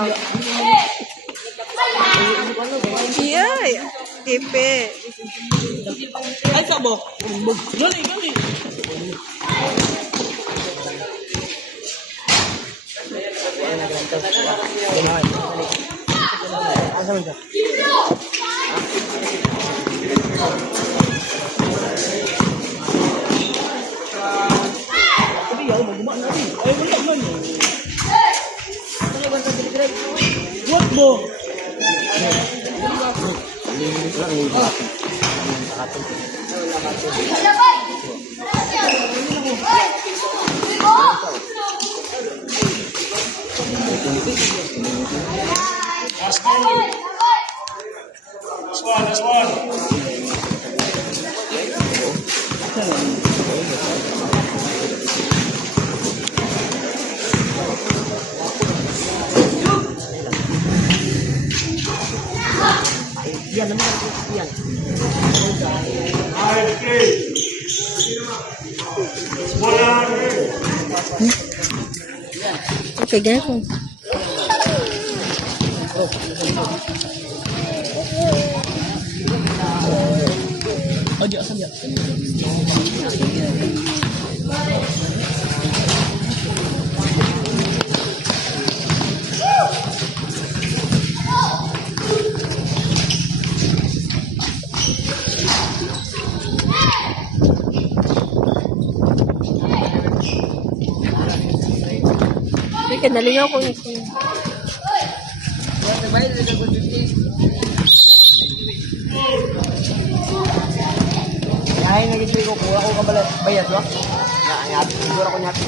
Ay, kipe. Ay, sabo. Gali, gali. What mo? Last one. Okay, ganyan. Aja, saja. Teka, naligaw ko yung Ay, nag-isip ko, kuha ko kabalat. Bayad ba? Siguro ko nyati.